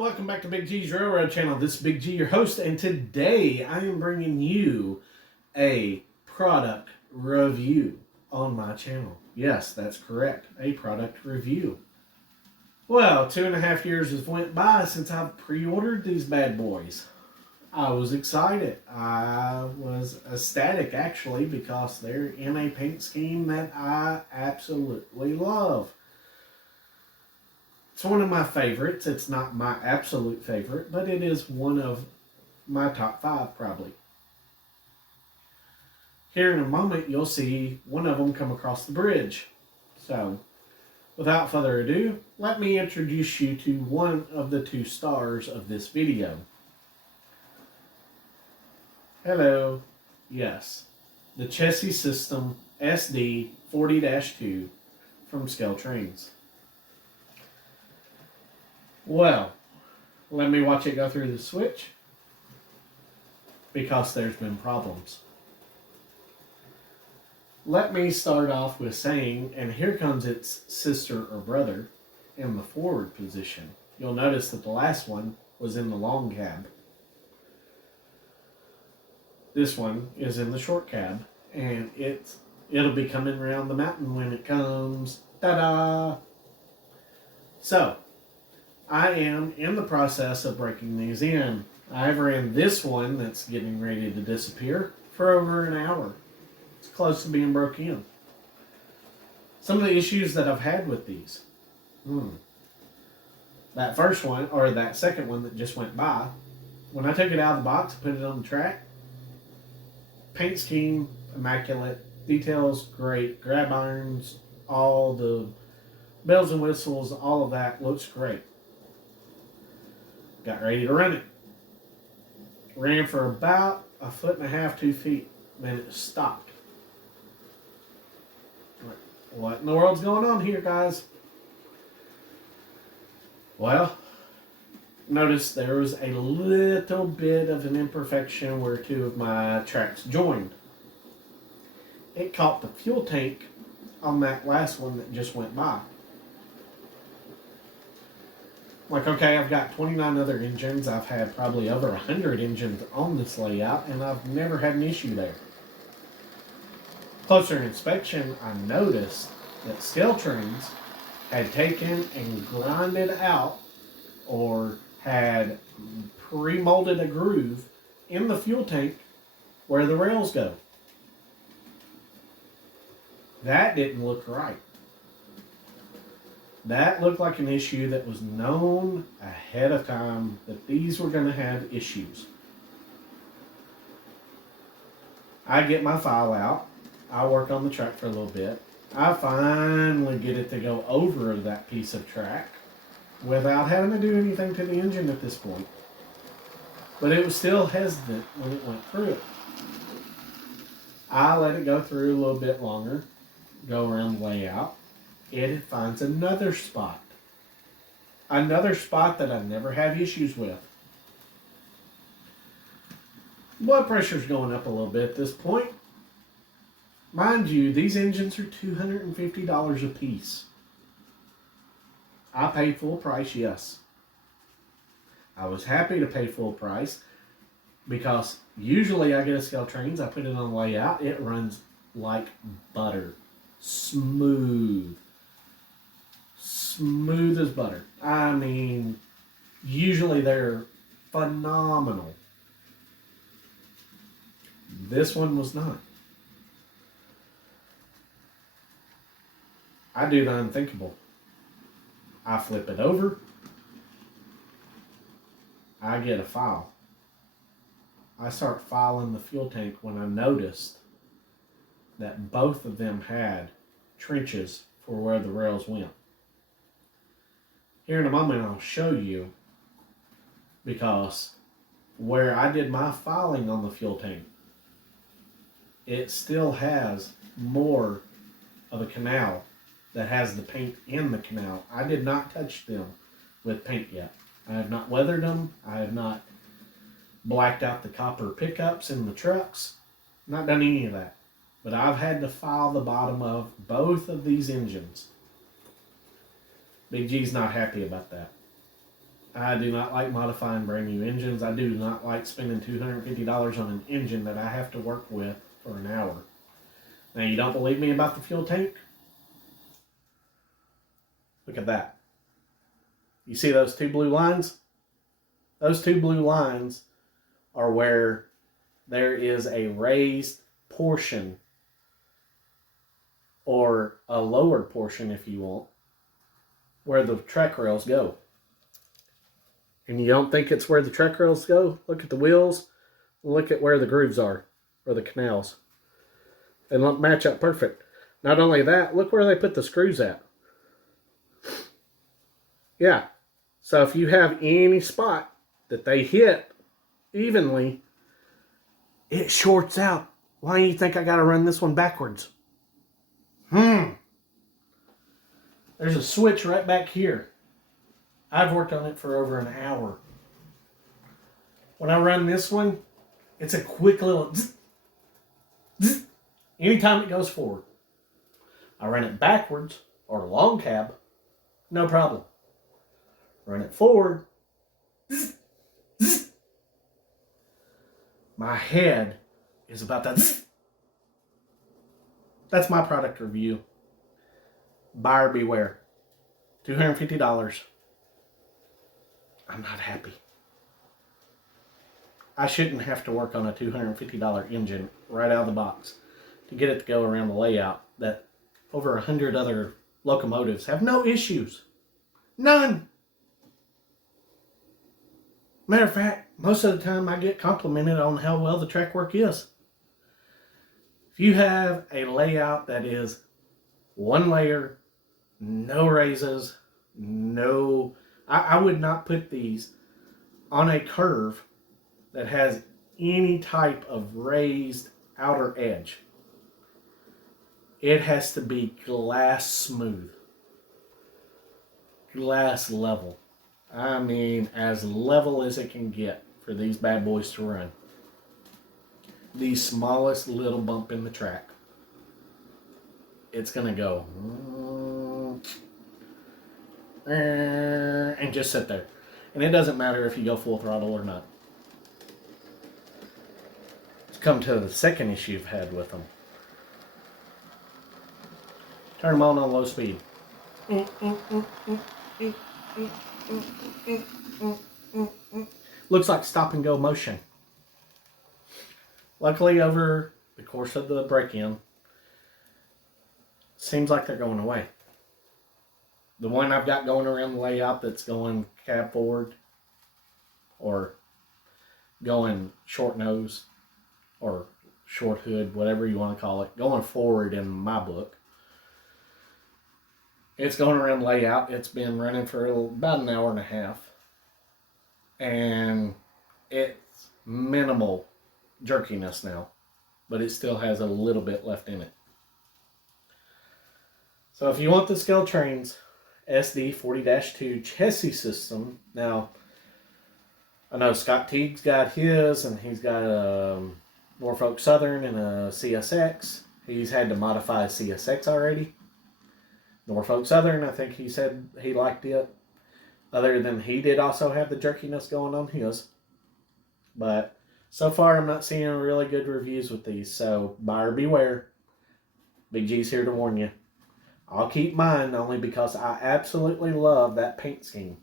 welcome back to Big G's Railroad Channel. This is Big G, your host, and today I am bringing you a product review on my channel. Yes, that's correct, a product review. Well, 2.5 years has went by since I've pre-ordered these bad boys. I was excited. I was ecstatic, actually, because they're in a paint scheme that I absolutely love. It's one of my favorites. It's not my absolute favorite, but it is one of my top 5 probably. Here in a moment, you'll see one of them come across the bridge. So, without further ado, let me introduce you to one of the 2 stars of this video. Hello. Yes, the Chessie system SD40-2 from Scale Trains. Well, let me watch it go through the switch, because there's been problems. Let me start off with saying, and here comes its sister or brother in the forward position. You'll notice that the last one was in the long cab. This one is in the short cab, and it'll be coming around the mountain when it comes. Ta-da! So, I am in the process of breaking these in. I've ran this one that's getting ready to disappear for over an hour. It's close to being broke in. Some of the issues that I've had with these. That first one, or that second one that just went by, when I took it out of the box and put it on the track, paint scheme, immaculate, details, great, grab irons, all the bells and whistles, all of that looks great. Got ready to run it. Ran for about 1.5 feet, 2 feet. Then it stopped. What in the world's going on here, guys? Well, notice there was a little bit of an imperfection where 2 of my tracks joined. It caught the fuel tank on that last one that just went by. Like, okay, I've got 29 other engines. I've had probably over 100 engines on this layout, and I've never had an issue there. Closer inspection, I noticed that Scale Trains had taken and grinded out, or had pre-molded a groove in the fuel tank where the rails go. That didn't look right. That looked like an issue that was known ahead of time, that these were going to have issues. I get my file out. I work on the track for a little bit. I finally get it to go over that piece of track without having to do anything to the engine at this point. But it was still hesitant when it went through it. I let it go through a little bit longer, go around the layout. It finds another spot that I never have issues with. Blood pressure's going up a little bit at this point. Mind you, these engines are $250 a piece. I paid full price, yes. I was happy to pay full price, because usually I get a Scale Trains, I put it on layout, it runs like butter. Smooth as butter. I mean, usually they're phenomenal. This one was not. I do the unthinkable. I flip it over. I get a file. I start filing the fuel tank when I noticed that both of them had trenches for where the rails went. Here in a moment I'll show you, because where I did my filing on the fuel tank, it still has more of a canal that has the paint in the canal. I did not touch them with paint yet. I have not weathered them. I have not blacked out the copper pickups in the trucks. Not done any of that. But I've had to file the bottom of both of these engines. Big G's not happy about that. I do not like modifying brand new engines. I do not like spending $250 on an engine that I have to work with for an hour. Now, you don't believe me about the fuel tank? Look at that. You see those two blue lines? Those two blue lines are where there is a raised portion, or a lower portion if you want, where the track rails go. And you don't think it's where the track rails go? Look at the wheels. Look at where the grooves are, or the canals. They don't match up perfect. Not only that, look where they put the screws at. Yeah. So if you have any spot that they hit evenly, it shorts out. Why do you think I got to run this one backwards? There's a switch right back here. I've worked on it for over an hour. When I run this one, it's a quick little zzz, zzz, anytime it goes forward. I run it backwards, or long cab, no problem. Run it forward, zzz, zzz. My head is about to zzz. That's my product review. Buyer beware. $250. I'm not happy. I shouldn't have to work on a $250 engine right out of the box to get it to go around the layout that over 100 other locomotives have no issues. None. Matter of fact, most of the time I get complimented on how well the track work is. If you have a layout that is one layer, no raises, no... I would not put these on a curve that has any type of raised outer edge. It has to be glass smooth. Glass level. I mean, as level as it can get for these bad boys to run. The smallest little bump in the track, it's going to go and just sit there. And it doesn't matter if you go full throttle or not. Let's come to the second issue you've had with them. Turn them on low speed. Looks like stop and go motion. Luckily, over the course of the break-in, seems like they're going away. The one I've got going around the layout that's going cab forward, or going short nose, or short hood, whatever you want to call it, going forward in my book. It's going around layout. It's been running for about an hour and a half. And it's minimal jerkiness now, but it still has a little bit left in it. So if you want the Scale Trains SD40-2 Chessie system, now I know Scott Teague's got his, and he's got a Norfolk Southern and a CSX. He's had to modify a CSX already. Norfolk Southern, I think he said he liked it. Other than he did also have the jerkiness going on his. But so far I'm not seeing really good reviews with these, so buyer beware. Big G's here to warn you. I'll keep mine only because I absolutely love that paint scheme.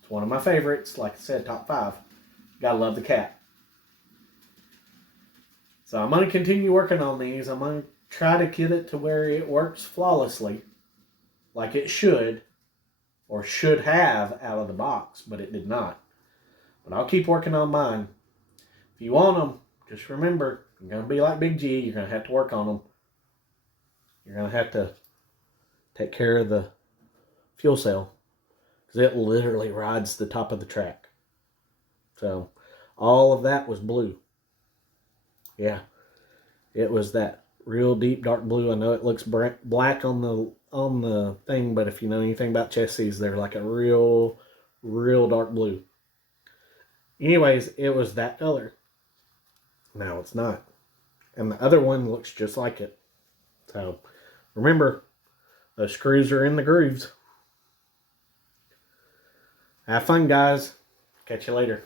It's one of my favorites, like I said, top 5. Gotta love the cat. So I'm going to continue working on these. I'm going to try to get it to where it works flawlessly, like it should, or should have out of the box, but it did not. But I'll keep working on mine. If you want them, just remember, you're going to be like Big G. You're going to have to work on them. You're going to have to take care of the fuel cell, because it literally rides the top of the track. So all of that was blue. Yeah, it was that real deep dark blue. I know it looks black on the thing, but if you know anything about Chessies, they're like a real dark blue. Anyways, it was that color. Now it's not. And the other one looks just like it. So remember, the screws are in the grooves. Have fun, guys. Catch you later.